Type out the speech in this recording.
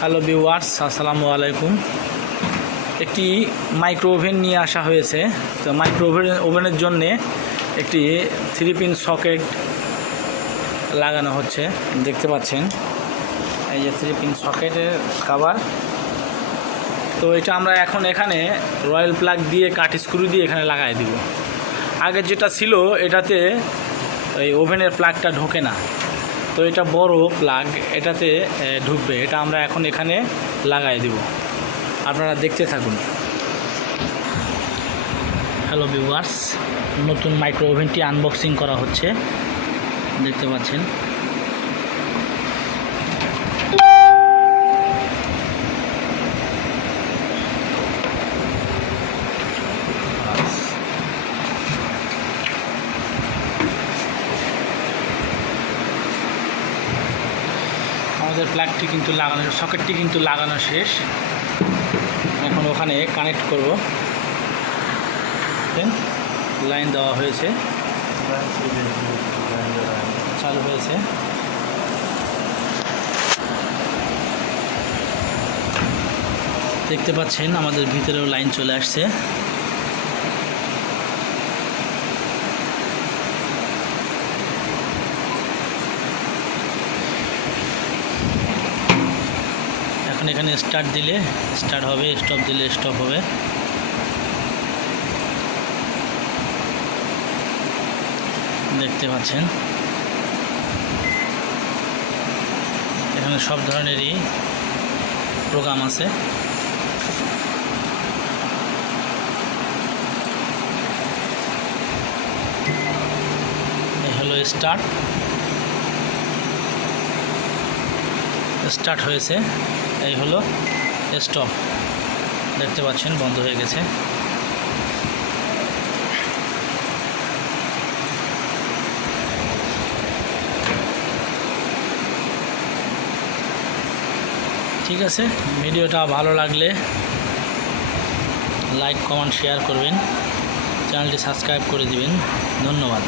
Hello viewers, আসসালামু আলাইকুম। একটি মাইক্রো ওভেন নিয়ে আসা হয়েছে। তো মাইক্রো ওভেনের জন্য একটি 3 পিন সকেট লাগানো হচ্ছে, দেখতে পাচ্ছেন। এই যে 3 পিন সকেটের কভার। তো এটা আমরা এখন এখানে রয়্যাল প্লাগ দিয়ে কাঠ স্ক্রু দিয়ে এখানে লাগাই দিব। আগে যেটা ছিল এটাতে এই ওভেনের প্লাগটা ঢোকে না, তো এটা বড় প্লাগ, এটাতে ঢুকবে। এটা আমরা এখন এখানে লাগাই দিব, আপনারা দেখতে থাকুন। হ্যালো ভিউয়ার্স, নতুন মাইক্রো ওভেনটি আনবক্সিং করা হচ্ছে, দেখতে পাচ্ছেন। আমাদের প্লাগটি কিন্তু লাগানো, সকেটটি কিন্তু লাগানো শেষ। এখন ওখানে কানেক্ট করব। লাইন দেওয়া হয়েছে, চালু হয়েছে। দেখতে পাচ্ছেন আমাদের ভিতরেও লাইন চলে আসছে। এখন এখানে স্টার্ট দিলে স্টার্ট হবে, স্টপ দিলে স্টপ হবে। দেখতে পাচ্ছেন এখানে সব ধরনেরই প্রোগ্রাম আছে। হলো স্টার্ট হয়েছে, এই হলো স্টপ। দেখতে পাচ্ছেন বন্ধ হয়ে গেছে। ঠিক আছে, ভিডিওটা ভালো লাগলে লাইক, কমেন্ট, শেয়ার করবেন, চ্যানেলটি সাবস্ক্রাইব করে দিবেন। ধন্যবাদ।